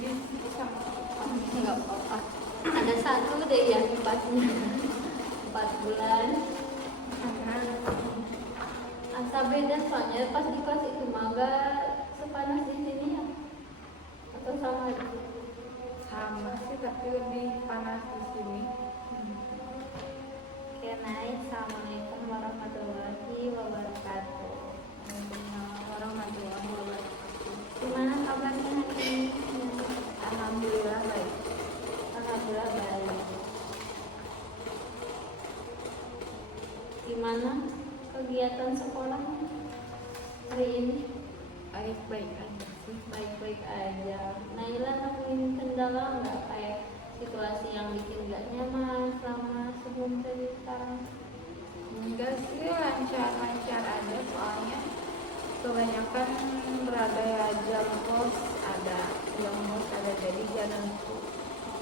bisa. Nggak apa-apa. Ada satu deh yang empatnya 4 bulan. Karena Asa beda soalnya pas di kelas itu mah nggak sepanas di sini ya. Atau sama aja. sama sih tapi lebih panas di sini. Oke, naik. Assalamualaikum warahmatullahi wabarakatuh. Waalaikumsalam warahmatullahi wabarakatuh. Gimana kabarnya hari ini? Alhamdulillah baik. Alhamdulillah baik. Gimana kegiatan sekolah hari ini? Baik-baik aja sih. Baik-baik aja. Naila nemuin kendala nggak kayak situasi yang bikin nggak nyaman selama sebelum dari sekarang? Enggak sih, lancar-lancar aja soalnya kebanyakan berada ya jam kos ada yang kos ada jadi jalan tuh.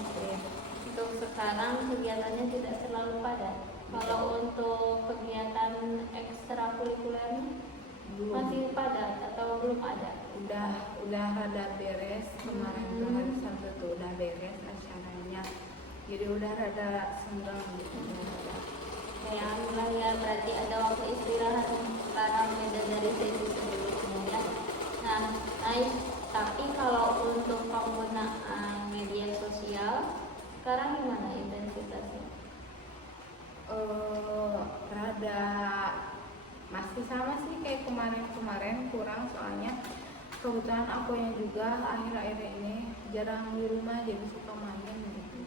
Oke. Untuk sekarang kegiatannya tidak terlalu padat. Kalau untuk kegiatan ekstrakurikulernya masih padat atau belum ada? Udah rada beres kemarin tuh hari Sabtu tuh udah beres acaranya jadi udah rada senggang gitu. Ya, alhamdulillah ya, berarti ada waktu istirahat nih sekarang beda dari sesi sebelumnya ya. Nah, tapi kalau untuk penggunaan media sosial sekarang gimana intensitasnya? Rada masih sama sih kayak kemarin kurang soalnya kebetulan akunya juga akhir-akhir ini jarang di rumah jadi suka main gitu.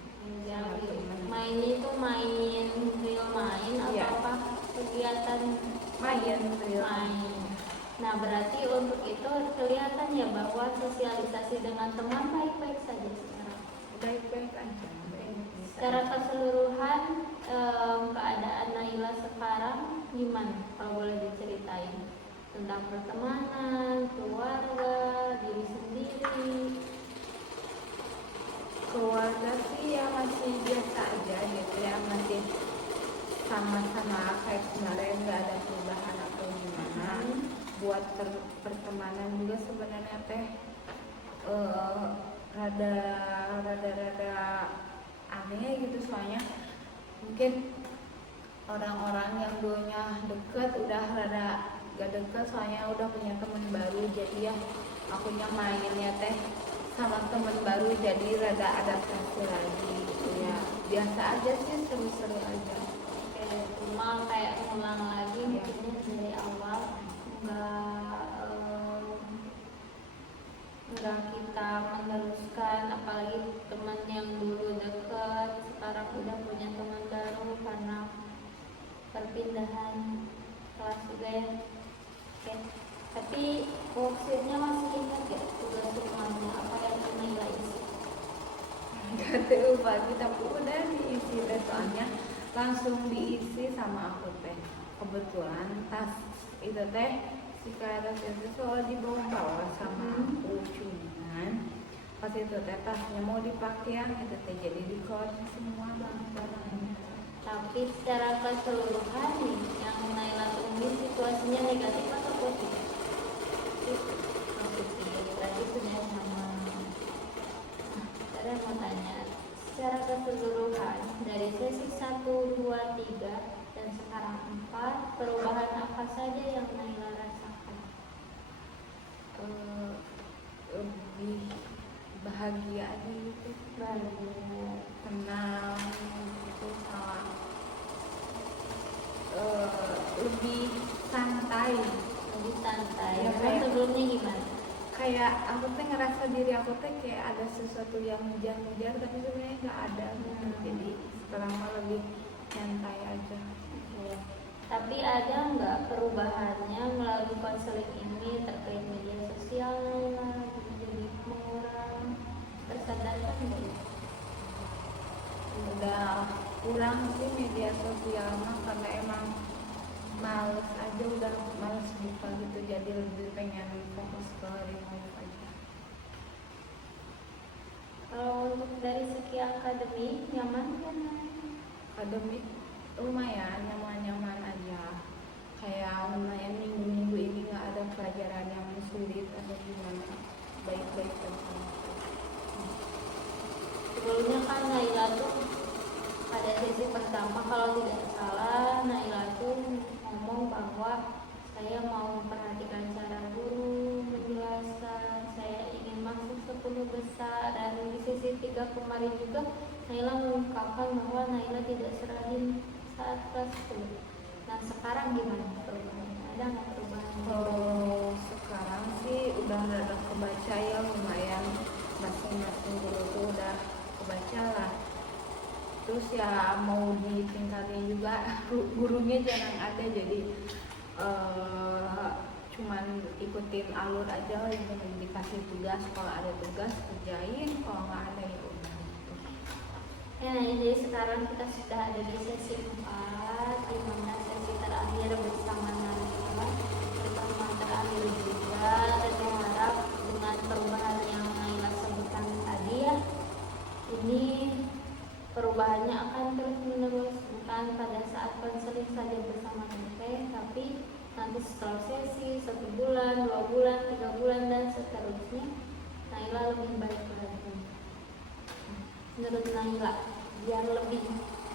Mainnya itu main real main atau Iya. apa kegiatan Main real. main. Nah, berarti untuk itu kelihatan ya bahwa sosialisasi dengan teman baik-baik saja sekarang. Baik-baik aja. Secara keseluruhan keadaan Naila sekarang gimana? Kalau boleh diceritain tentang pertemanan, keluarga, diri sendiri. Keluarga sih ya masih biasa aja gitu ya, masih sama-sama kayak kemarin, nggak ada perubahan atau gimana. Buat pertemanan juga sebenarnya teh rada aneh gitu soalnya mungkin orang-orang yang dulunya deket udah rada gak deket soalnya udah punya teman baru jadi ya akunya mainnya teh sama teman baru jadi rada adaptasi lagi gitu ya. Biasa aja sih, seru-seru aja. Cuma kayak ngulang lagi mungkin dari awal, nggak kita meneruskan, apalagi teman yang dulu deket sekarang udah punya teman baru karena perpindahan kelas juga ya. Oke. Tapi worksheetnya masih ingat ya tugas rumahnya apa yang Naila isi? Gak tahu pagi tapi udah diisi teh soalnya langsung diisi sama aku teh. Kebetulan tas itu teh si tas itu soal dibawa sama aku cuman pas itu teh tasnya mau dipakai yang itu teh jadi dikoreksi semua barang-barangnya. Tapi secara keseluruhan nih yang Naila tulis situasinya negatif atau positif? Positif, berarti sudah sama. Saya mau tanya, secara keseluruhan dari sesi 1, 2, 3 dan sekarang 4, perubahan apa saja yang Naila rasakan? Lebih bahagia aja gitu, Bahagia, tenang gitu, salah lebih santai. lebih santai. Ya, Kan sebelumnya gimana? Kayak aku teh ngerasa diri aku teh kayak ada sesuatu yang ngejar-ngejar tapi sebenarnya nggak ada. Jadi sekarang mah lebih nyantai aja. Oke. Tapi ada nggak perubahannya melalui konseling ini terkait media sosial Naila jadi mengurang, tersadarkan nggak ya? Udah kurang sih media sosial mah karena emang males aja, udah males buka gitu jadi lebih pengen fokus ke remote aja. Kalau untuk dari segi akademik nyaman kan? Akademik lumayan nyaman-nyaman aja, kayak lumayan minggu-minggu ini nggak ada pelajaran yang sulit atau gimana, baik-baik aja. Sebelumnya kan Naila tuh pada sesi pertama kalau tidak salah Naila tuh ngomong bahwa saya mau memperhatikan cara guru menjelaskan, saya ingin masuk 10 besar, dan di sesi 3 kemarin juga Naila mengungkapkan bahwa Naila tidak serahin saat kelas 10. Nah sekarang gimana perubahannya? Ada nggak perubahan? Kalau sekarang sih udah rada kebaca ya, lumayan masing-masing guru tuh udah kebaca lah. Terus ya mau ditingkatin juga gurunya jarang ada, jadi cuman ikutin alur aja, yang dikasih tugas, kalau ada tugas kerjain, kalau nggak ada ya udah gitu. Ya, jadi sekarang kita sudah ada di sesi 4, di mana sesi terakhir bersama Naila, pertemuan terakhir juga, dan berharap dengan perubahan yang Naila sebutkan tadi ya, ini perubahannya akan terus menerus, bukan pada saat konseling saja bersama Teteh, tapi nanti setelah sesi 1 bulan, 2 bulan, 3 bulan, dan seterusnya Naila lebih baik lagi. Menurut Naila, biar lebih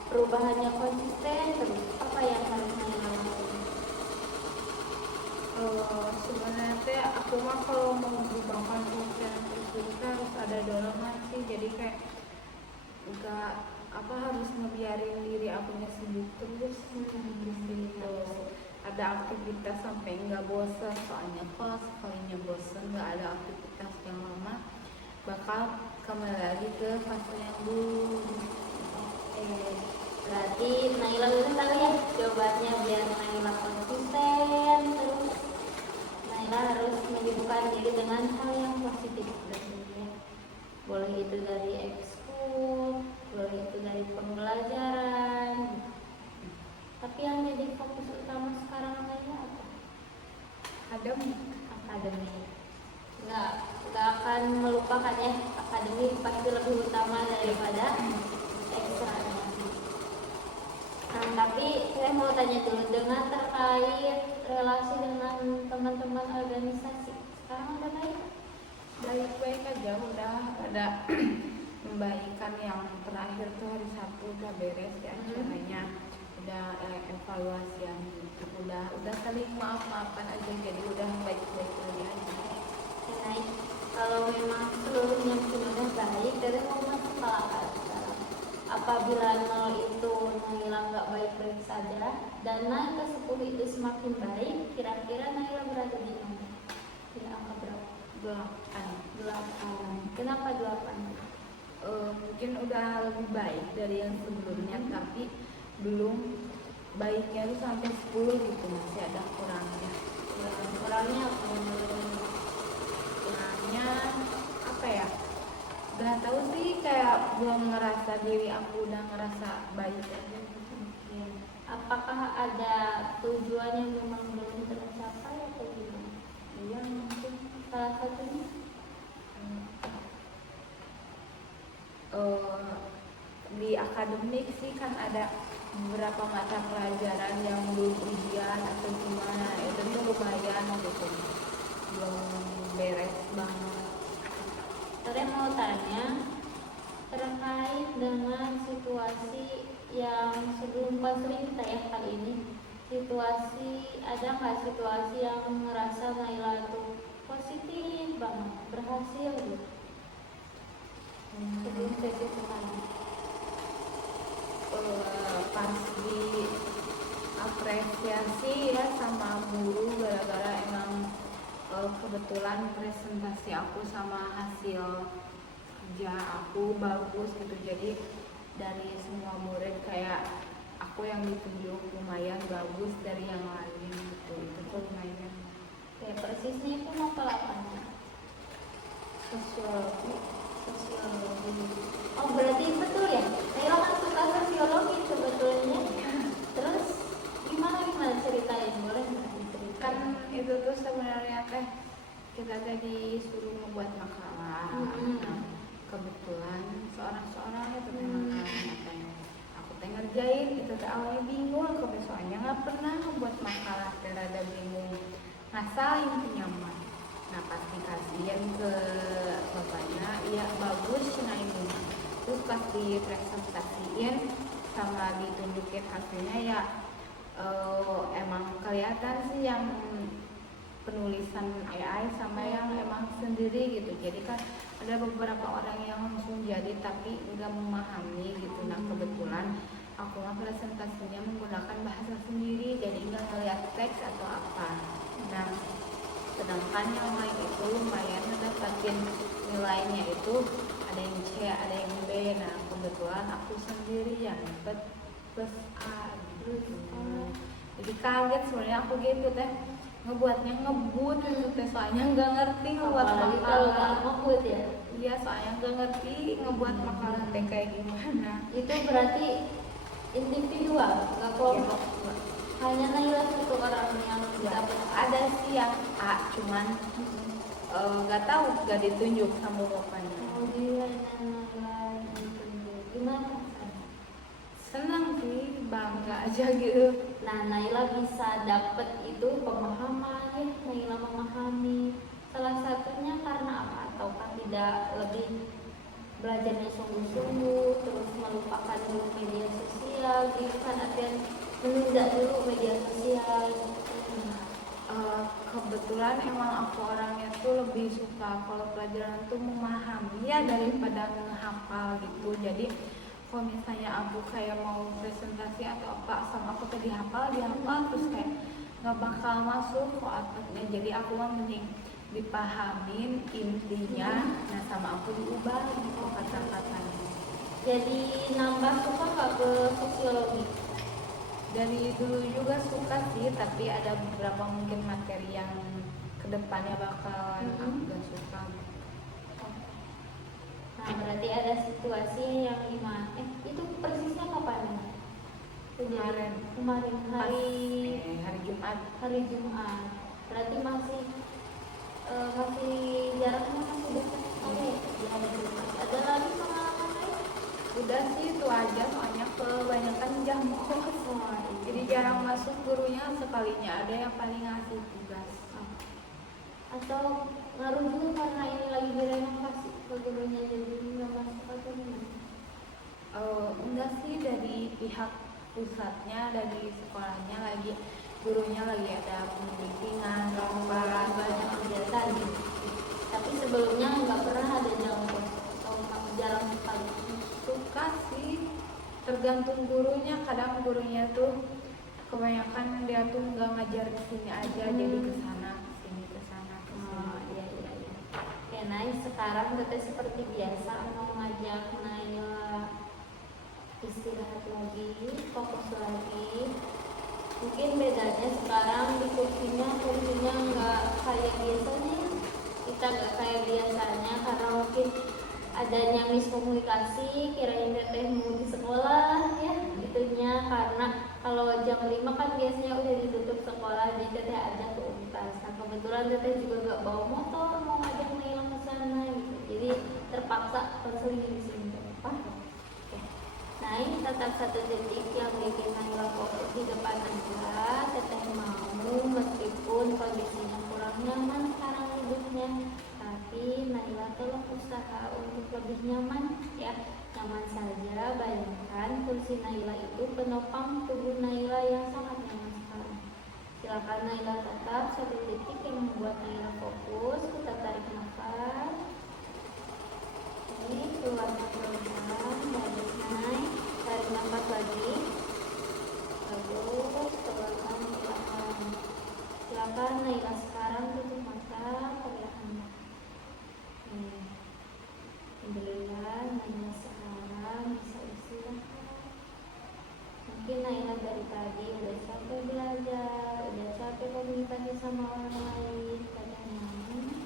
perubahannya konsisten terus, apa yang harus Naila lakukan? Sebenarnya teh aku mah kalau mau berubah konsisten terus harus ada dorongan sih, jadi kayak enggak apa harus ngebiarin diri akunya sendiri terus gitu. Ada aktivitas sampai nggak bosan, soalnya kalau sekalinya bosan nggak ada aktivitas yang lama bakal kembali lagi ke fase yang dulu. Berarti Naila udah tahu ya jawabannya, biar Naila konsisten terus Naila harus menyibukkan diri dengan hal yang positif berarti ya. Boleh itu dari ekskul, boleh itu dari pembelajaran. Tapi yang jadi fokus utama sekarang Naila apa? Akademik. Nggak akan melupakan ya, akademik pasti lebih utama daripada ekstranya. Nah, tapi saya mau tanya dulu dengan terkait relasi dengan teman-teman organisasi. Sekarang udah baik? Baik-baik aja, udah ada membaikan. Yang terakhir tuh hari Sabtu udah beres ya acaranya, udah evaluasi yang udah saling maaf-maafan aja, jadi udah baik-baik lagi aja. Naik, kalau memang seluruhnya sudah baik, dari mau masuk apa sekarang? Apabila 0 itu Naila nggak baik-baik saja, dan naik ke 10 itu semakin baik, kira-kira Naila berada di mana? Di angka berapa? 8. Kenapa 8? Mungkin udah lebih baik dari yang sebelumnya, tapi belum baiknya itu sampai 10 gitu, masih ada kurangnya. Kurangnya apa? Kurangnya apa ya? Gak tahu sih, kayak belum ngerasa diri aku udah ngerasa baik aja. Ya. Apakah ada tujuan yang memang belum tercapai atau gimana? Iya mungkin. Salah satunya? Di akademik sih kan ada beberapa mata pelajaran yang belum ujian atau gimana, itu tuh lumayan gitu, belum beres banget. Saya mau tanya terkait dengan situasi yang sebelum konseling kita ya kali ini. Ada nggak situasi yang merasa Naila tuh positif banget, berhasil gitu? Sebelum sesi sekarang. Pas di apresiasi ya sama guru, gara-gara emang kebetulan presentasi aku sama hasil kerja aku bagus gitu, jadi dari semua murid kayak aku yang ditunjuk lumayan bagus dari yang lain gitu, itu tuh lumayan. Kayak persisnya itu mau pelapannya Sosiologi. Oh berarti betul ya, Naila kan suka sosiologi sebetulnya. Terus gimana ceritain, boleh nggak diceritain? Kan itu tuh sebenarnya teh kita teh disuruh membuat makalah. Nah, kebetulan seorang itu makalah katanya. Aku teh ngerjain, itu teh awalnya bingung, soalnya nggak pernah membuat makalah, rada bingung ngasalin penyaman. Nah pas dikasihin ke bapaknya, iya bagus pas dipresentasiin sama ditunjukin hasilnya ya emang kelihatan sih yang penulisan AI sama yang emang sendiri gitu. Jadi kan ada beberapa orang yang langsung jadi tapi nggak memahami gitu. Nah kebetulan aku mah presentasinya menggunakan bahasa sendiri jadi nggak ngeliat teks atau apa. Nah sedangkan yang lain itu lumayan dapatin nilainya itu ada yang C ada yang B. Nah kebetulan aku sendiri yang dapat plus A gitu. Jadi kaget sebenarnya aku gitu teh, ngebuatnya ngebut gitu teh, soalnya nggak ngerti ngebuat Apalagi kalau nggak makalah. ngebut ya. Iya soalnya nggak ngerti ngebuat makalah teh kayak gimana. Itu berarti individual, nggak kelompok. Hanya Naila satu orang yang Ya, dapat. ada sih yang A cuman nggak tahu nggak ditunjuk sama bapaknya. Kemudian Naila ditunjuk. Gimana? Senang sih, bangga aja gitu. Nah, Naila bisa dapat itu pemahaman ya, Naila memahami. Salah satunya karena apa? Ataukah tidak lebih belajarnya sungguh-sungguh, terus melupakan dulu media sosial, gitu kan artian menunda dulu media sosial. Kebetulan emang aku orangnya tuh lebih suka kalau pelajaran tuh memahami ya daripada ngehafal gitu. Jadi kalau misalnya aku kayak mau presentasi atau apa sama aku tadi dihafal terus kayak nggak bakal masuk ke otaknya. Jadi aku mah mending dipahamin intinya, nah sama aku diubah gitu kata-katanya. Jadi nambah suka nggak ke sosiologi? Dari dulu juga suka sih, tapi ada beberapa mungkin materi yang kedepannya bakalan aku gak suka. Nah, berarti ada situasi yang gimana? Itu persisnya kapan? Kemarin Hari Jumat. hari Jumat. Berarti masih jaraknya masih dekat. Oke, di hari Jumat. Ada lagi pengalaman lain? Udah sih itu aja, soalnya kebanyakan jam kos. Jadi jarang masuk gurunya, sekalinya ada yang paling ngasih tugas. Atau ngaruh juga karena ini lagi direnovasi ke gurunya jadi nggak masuk atau gimana? Enggak sih, dari pihak pusatnya, dari sekolahnya lagi gurunya lagi ada pembimbingan, Banyak kegiatan gitu. Tapi sebelumnya nggak pernah ada jam kos atau jarang sekali. suka sih, tergantung gurunya. Kadang gurunya tuh kebanyakan dia tuh nggak ngajar di sini aja, jadi kesana kesini kesana Oh, kesini. iya. Oke, nah sekarang teteh seperti biasa mau ngajak Naila istirahat lagi, fokus lagi. Mungkin bedanya sekarang di kursinya nggak kayak biasanya. Kita nggak kayak biasanya karena mungkin adanya miskomunikasi, kirain teteh mau di sekolah ya itunya, karena kalau jam 5 kan biasanya udah ditutup sekolah, jadi teteh ajak ke UNTAS. Nah kebetulan teteh juga gak bawa motor mau ngajak Naila ke sana gitu, jadi terpaksa konseling di sini. Oke. Nah ini tetap satu detik yang bikin Naila fokus di depan aja. Teteh mau meskipun kondisinya kurang nyaman sekarang hidupnya, tapi Naila tolong usaha untuk lebih nyaman ya. Nyaman saja, bayangkan kursi Naila itu penopang tubuh Naila yang sangat nyaman sekarang. Silakan Naila tetap satu detik yang membuat Naila fokus. Kita tarik nafas. Ini keluar pelan-pelan, bagus naik. Tarik nafas lagi. Bagus, keluarkan perlahan. Silakan Naila sekarang tutup mata perlahan. Alhamdulillah Naila sekarang bisa istirahat. Mungkin Naila dari tadi udah capek belajar, udah capek komunikasi sama orang lain, kadang nyaman.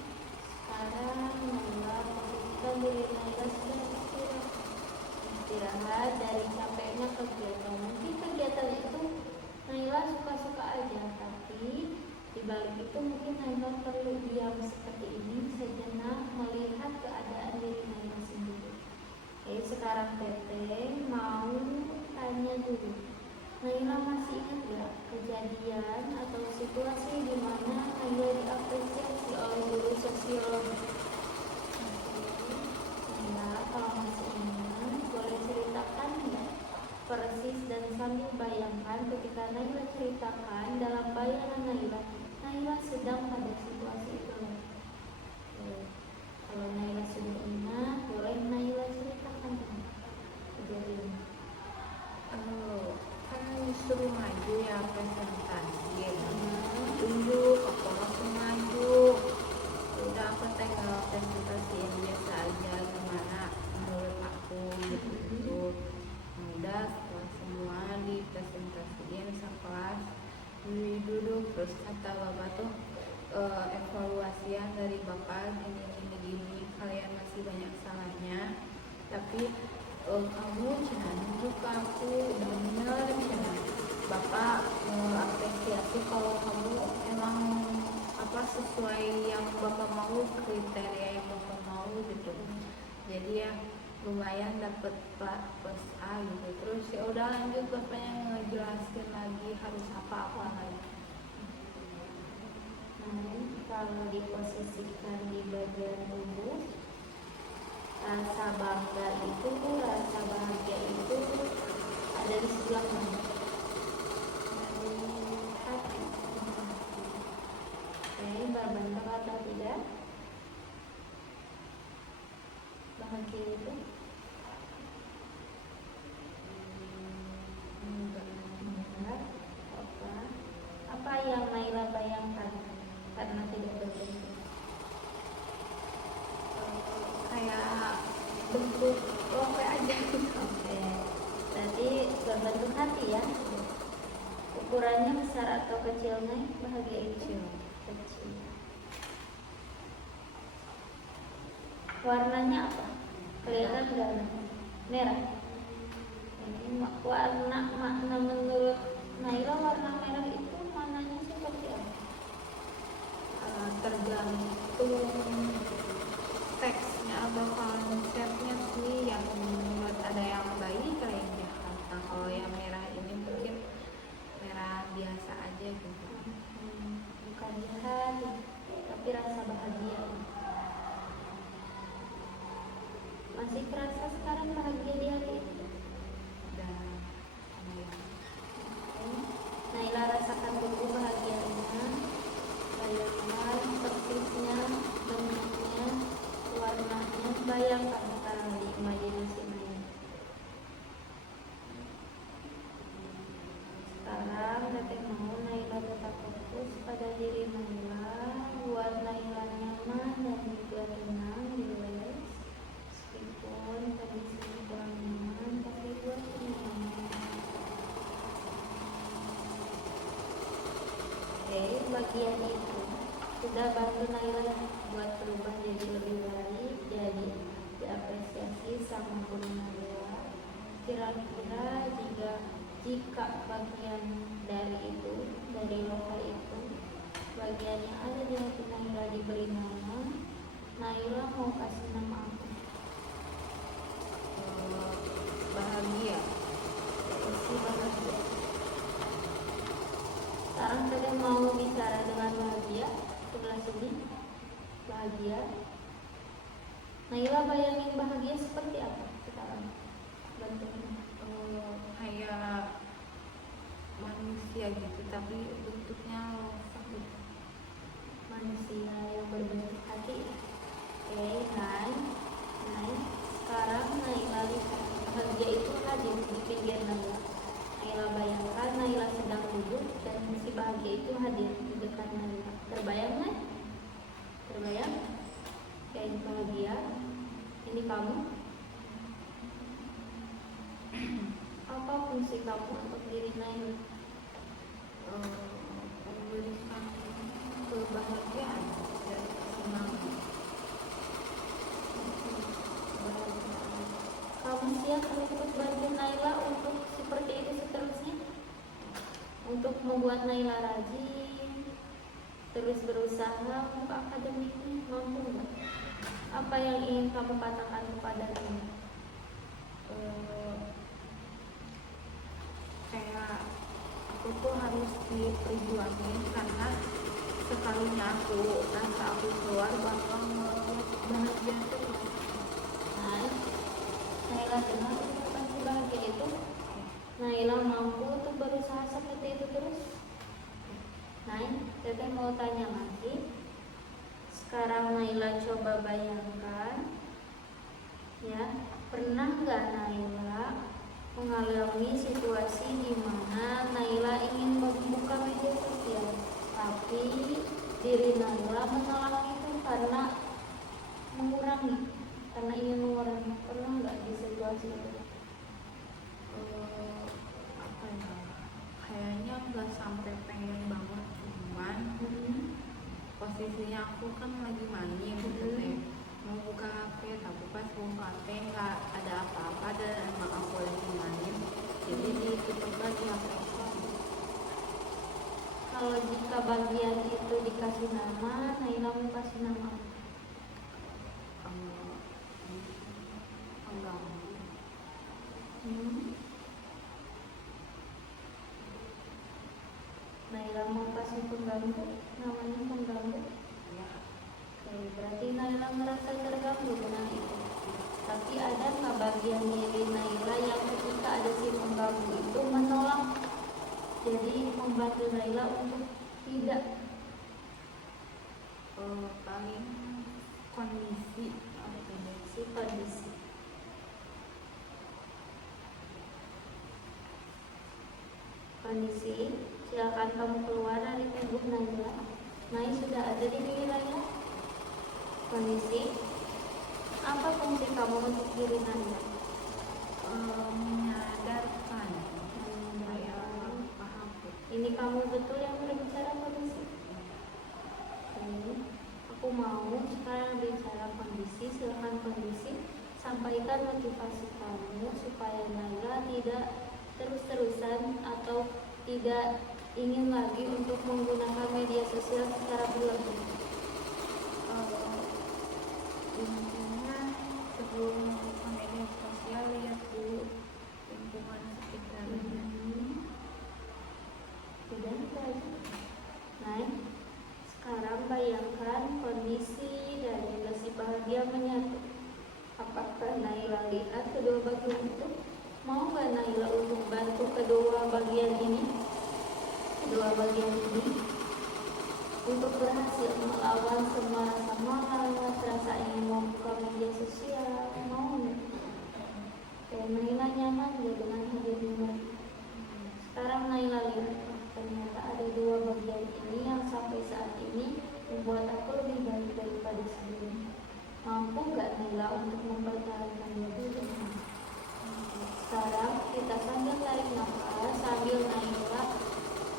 bapak gini kalian masih banyak salahnya, tapi kamu cina nunjuk ke aku udah bener cina. Bapak apresiasi kalau kamu emang apa sesuai yang bapak mau, kriteria yang bapak mau gitu. Jadi ya lumayan dapet plus A gitu. Terus ya udah lanjut bapaknya ngejelasin lagi harus apa lagi. Kalau diposisikan di bagian tubuh, rasa bangga itu, rasa bahagia itu ada di sebelah mana? Di hati. Oke, berbantah atau tidak? Bahagia itu enggak. Apa yang Naila bayangkan karena tidak berbentuk? Kayak bentuk lope aja gitu. Oke, berarti berbentuk hati ya. Ukurannya besar atau kecil nih? Bahagia itu kecil. Warnanya apa? Kelihatan nggak? Merah. Ini warna makna menurut Naila, warna merah itu maknanya seperti apa? Tergantung teksnya atau konsepnya sih, yang menurut ada yang baik ada yang jahat. Nah kalau yang merah ini mungkin merah biasa aja gitu. Bukan jahat, tapi rasa bahagia. Masih kerasa sekarang bahagia di hari ini? Dan Naila rasakan dulu bahagianya, bayangkan persisnya, bentuknya, warnanya, bayangkan sekarang di imajinasi Naila. Sekarang Teteh mau Naila tetap fokus pada diri Naila, buat Naila nyaman dan juga tenang di relax. Meskipun kondisinya kurang nyaman, tapi buat nyaman. Oke, bagian itu sudah bantu Naila buat berubah jadi lebih baik, jadi diapresiasi sama guru Naila. Kira-kira jika bagian dari itu, dari loka itu, bagian yang ada di hati Naila diberi nama, Naila mau kasih nama apa? bahagia. Isi bahagia. Sekarang saya mau bicara dengan bahagia, sebelah sini. Bahagia. Naila bayangin bahagia seperti apa sekarang bentuknya? Kayak manusia gitu tapi bentuknya sakit. Manusia yang berbentuk hati. Oke, Nay. Sekarang Naila lihat bahagia itu hadir di pinggir Naila. Naila bayangkan Naila sedang duduk dan si bahagia itu hadir di dekat Naila. Terbayang kan? Terbayang? Kayak bahagia. Ini kamu. Apa fungsi kamu untuk diri Naila? Memberikan kebahagiaan dan kesenangan. Kamu siap untuk bantu Naila untuk seperti itu seterusnya? Untuk membuat Naila rajin, terus berusaha untuk akademiknya, mampu nggak? Apa yang ingin kamu katakan kepada Naila? Kayak aku tuh harus diperjuangin karena sekalinya aku keluar bakal ngeliat bahagia terus. Nah, Naila dengar pasti bahagia itu. Naila mampu untuk berusaha seperti itu terus. Nah, Teteh mau tanya lagi. Sekarang Naila coba bayangkan, ya, pernah nggak Naila mengalami situasi di mana Naila ingin membuka media sosial, tapi diri Naila menolak itu karena ingin mengurangi. Pernah nggak di situasi itu? Apa ya? Kayaknya nggak sampai pengen banget, cuman posisi posisinya aku kan lagi main gitu teh, mau buka HP tapi pas buka HP nggak ada apa-apa dan emang aku lagi main, jadi ditutup lagi HP aku. Kalau jika bagian itu dikasih nama, Naila mau kasih nama apa? Pengganggu. Naila mau kasih pengganggu, namanya pengganggu. Ya. Oke, berarti Naila merasa terganggu dengan itu. Tapi ada nggak bagian diri Naila yang ketika ada si pengganggu itu menolak, jadi membantu Naila untuk tidak Paling kondisi kondisi. Kondisi, silakan kamu keluar dari tubuh Naila. Naila sudah ada di diri Naila. Kondisi, apa fungsi kamu untuk diri Naila? menyadarkan saya paham. Ini kamu betul yang berbicara kondisi. Aku mau sekarang bicara kondisi. Silakan kondisi, sampaikan motivasi kamu supaya Naila tidak terus-terusan atau tidak ingin lagi untuk menggunakan media sosial secara berlebih. Intinya sebelum buka media sosial lihat dulu lingkungan sekitarnya. Tidak itu aja. Nah, sekarang bayangkan kondisi dari si bahagia menyatu. Apakah Naila lihat kedua bagian itu? Mau nggak Naila untuk bantu kedua bagian ini? Kedua bagian ini untuk berhasil melawan semua rasa malas, rasa ingin membuka media sosial. Mau nggak? Kayak Naila nyaman nggak dengan hadirnya mereka? Sekarang Naila lihat, ternyata ada dua bagian ini yang sampai saat ini membuat aku lebih baik daripada sebelumnya. Mampu nggak Naila untuk mempertahankan diri? Sekarang kita sambil tarik nafas, sambil Naila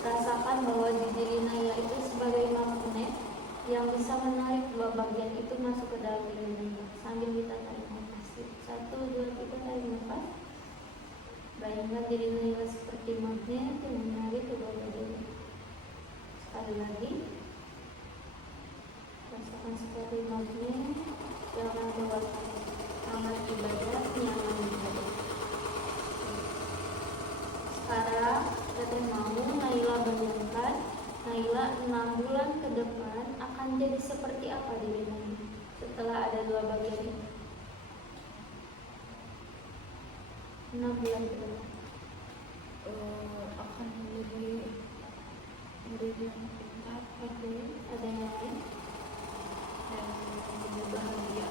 rasakan bahwa di diri Naila itu sebagai magnet yang bisa menarik dua bagian itu masuk ke dalam diri Naila. Sambil kita tarik nafas, 1, 2, 3, tarik nafas. Bayangkan diri Naila seperti magnet yang menarik kedua bagian. Sekali lagi, rasakan seperti magnet yang membawakan amal ibadah, nyaman ibadah. Sekarang teteh mau Naila bayangkan Naila 6 bulan ke depan akan jadi seperti apa diri Naila setelah ada dua bagian itu. 6 bulan ke depan Akan menjadi murid yang pintar, ada yang lain, dan lebih bahagia.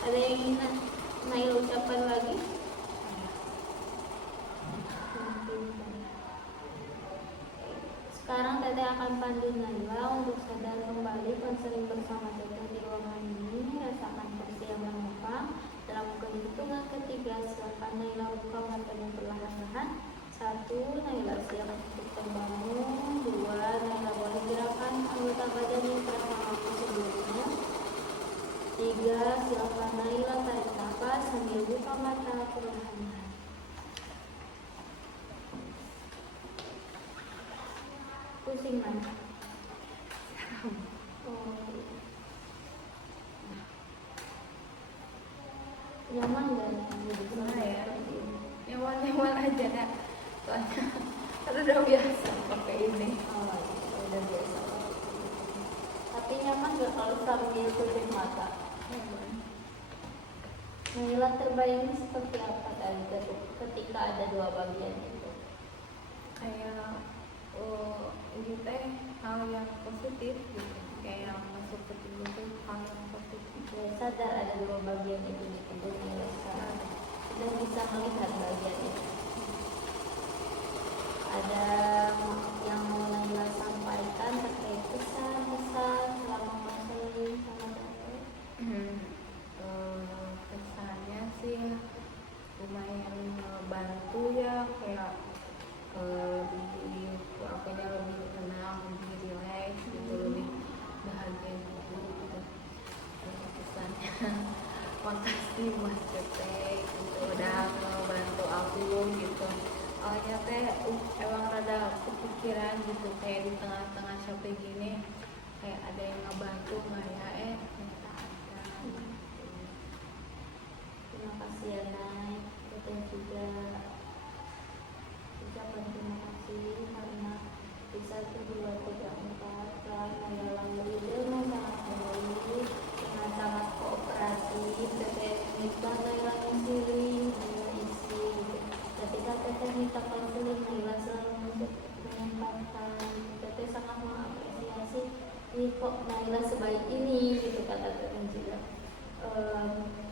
ada yang ingin Naila ucapkan lagi? Sekarang Teteh akan pandu Naila untuk sadar kembali konseling bersama Teteh di ruangan ini. Rasakan kursi yang menopang. Dalam kehitungan ketiga, silakan Naila buka matanya perlahan-lahan. 1, Naila siap untuk terbangun. 2, Naila boleh gerakan anggota badannya terasa waktu sebelumnya. 3, silakan Naila tarik nafas sambil buka mata perlahan-lahan. Pusing mana? Nyaman gak Ya, nyaman aja nak. Soalnya kan udah biasa pakai ini. Udah biasa. Tapi nyaman gak kalau sambil tutup mata? Naila terbayangnya seperti apa tadi ketika ada dua bagian itu? Kayak ini teh hal yang positif gitu, kayak masuk ke tubuh tuh hal yang positif. Sadar ada dua bagian itu di tubuh Naila sekarang dan bisa melihat bagian itu. Ada yang mau Naila sampaikan terkait pesan-pesan selama konseling sama dokter? Kesannya sih lumayan bantu ya, kayak lebih akunya lebih tenang, lebih rileks gitu, lebih makasih Mas Tete gitu udah ngebantu aku gitu. Awalnya teh emang rada kepikiran gitu kayak di tengah-tengah Shopee gini kayak ada yang ngebantu nggak ya ternyata ada gitu. Terima kasih ya Nay, Teteh juga ucapkan terima kasih karena bisa kedua tiga empat telah melalui ilmu sangat baik dengan sangat kooperatif. Teteh minta Naila konseling, Naila isi gitu. Ketika Teteh minta konseling, Naila selalu menyempatkan. Teteh sangat mengapresiasi ini kok Naila sebaik ini gitu kata Teteh juga.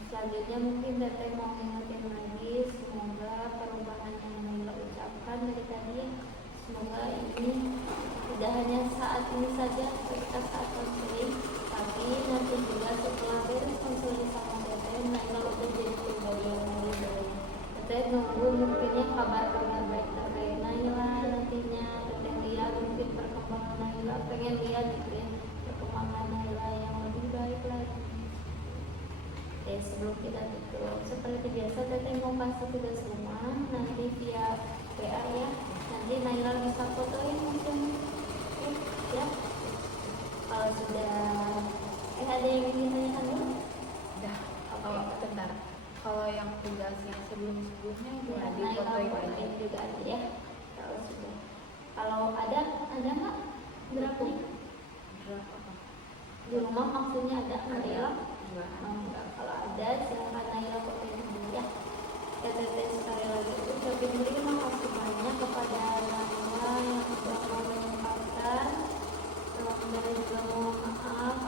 Selanjutnya mungkin Teteh mau ingetin lagi, semoga perubahan yang Naila ucapkan dari tadi, semoga ini tidak hanya saat ini saja ketika saat konseling, tapi nanti juga setelah beres konseling sama Teteh, Naila udah jadi pribadi yang lebih baik. Teteh nunggu mungkinnya kabar-kabar baik dari Naila nantinya. Teteh lihat mungkin perkembangan Naila, pengen lihat gitu ya perkembangan Naila yang lebih baik lagi. Oke, sebelum kita tutup, seperti biasa Teteh mau kasih tugas rumah nanti via WA ya. Nanti Naila bisa fotoin mungkin ya. Kalau sudah ada yang ingin ditanyakan dulu? Udah, kalau bentar. Kalau yang tugas yang sebelumnya gimana di Naila fotoin aja. fotoin juga aja ya. Kalau sudah. Kalau ada nggak? Berapa nih? Berapa apa? Di rumah maksudnya ada Naila? Enggak. Kalau ada silahkan Naila fotoin dulu ya. Teteh sekali lagi ucapin terima kasih banyak kepada Naila yang sudah mau menyempatkan. Dari juga mohon maaf